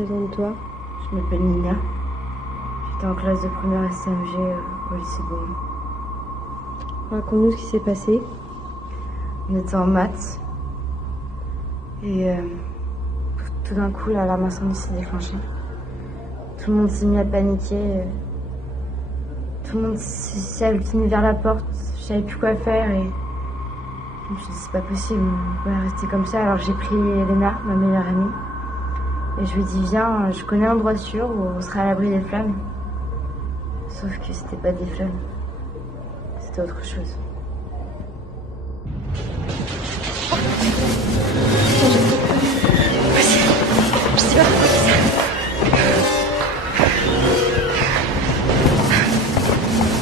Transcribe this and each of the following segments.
Présente-toi. Je m'appelle Nina. J'étais en classe de première SMG au lycée Beaumont. Raconte-nous ce qui s'est passé. On était en maths. Et tout d'un coup, l'alarme incendie s'est déclenchée. Tout le monde s'est mis à paniquer. Tout le monde s'est agglutiné vers la porte. Je savais plus quoi faire et je me suis dit c'est pas possible, on peut pas rester comme ça. Alors j'ai pris Elena, ma meilleure amie, et je lui ai dit viens, je connais un endroit sûr où on sera à l'abri des flammes. Sauf que c'était pas des flammes, c'était autre chose. Je sais pas pourquoi je dis ça.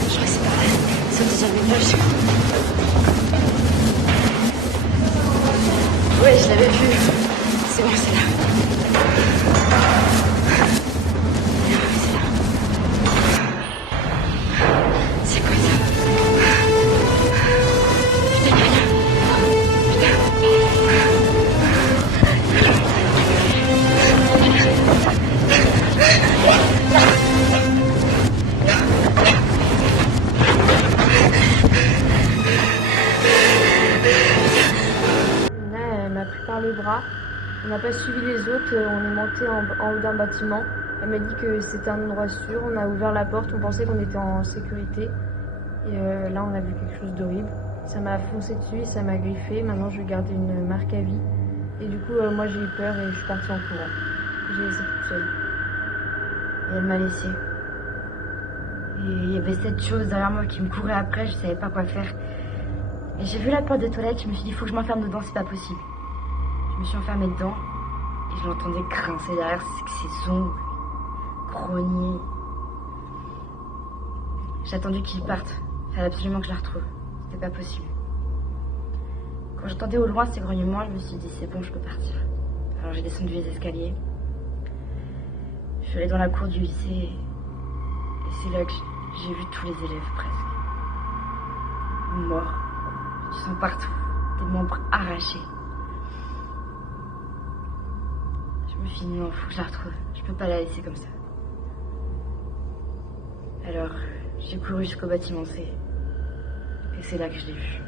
Je crois que c'est par là. C'est au deuxième étage. Ouais, je l'avais vu. C'est bon, c'est là. C'est là. C'est quoi ça? Putain, y'a rien. Elle m'a pris par le bras. On n'a pas suivi les autres, on est monté en haut d'un bâtiment. Elle m'a dit que c'était un endroit sûr, on a ouvert la porte, on pensait qu'on était en sécurité. Et là, on a vu quelque chose d'horrible. Ça m'a foncé dessus, ça m'a griffé. Maintenant, je vais garder une marque à vie. Et du coup, moi, j'ai eu peur et je suis partie en courant. J'ai laissé toute seule. Et elle m'a laissée. Et il y avait cette chose derrière moi qui me courait après, je savais pas quoi faire. Et j'ai vu la porte des toilettes, je me suis dit, il faut que je m'enferme dedans, c'est pas possible. Je me suis enfermée dedans, et je l'entendais grincer derrière, c'est sombre, grogner. J'ai attendu qu'il parte, il fallait absolument que je la retrouve, c'était pas possible. Quand j'entendais au loin ces grognements, je me suis dit, c'est bon, je peux partir. Alors j'ai descendu les escaliers, je suis allée dans la cour du lycée, et c'est là que j'ai vu tous les élèves presque. Morts. Du sang partout, des membres arrachés. Je me suis dit non, faut que je la retrouve. Je peux pas la laisser comme ça. Alors, j'ai couru jusqu'au bâtiment C. Et c'est là que je l'ai vue.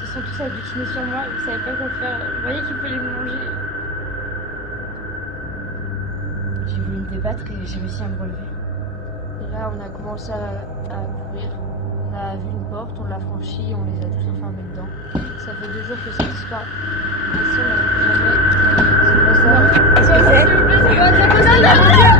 Ils sont tous agglutinés sur moi, je savais pas quoi faire. Je voyais qu'il fallait me manger. J'ai voulu me débattre et j'ai réussi à me relever. Et là, on a commencé à courir. On a vu une porte, on l'a franchie, on les a tous enfermés dedans. Ça fait 2 jours que ça disparaît. Et ça, on n'a jamais... C'est pas ça.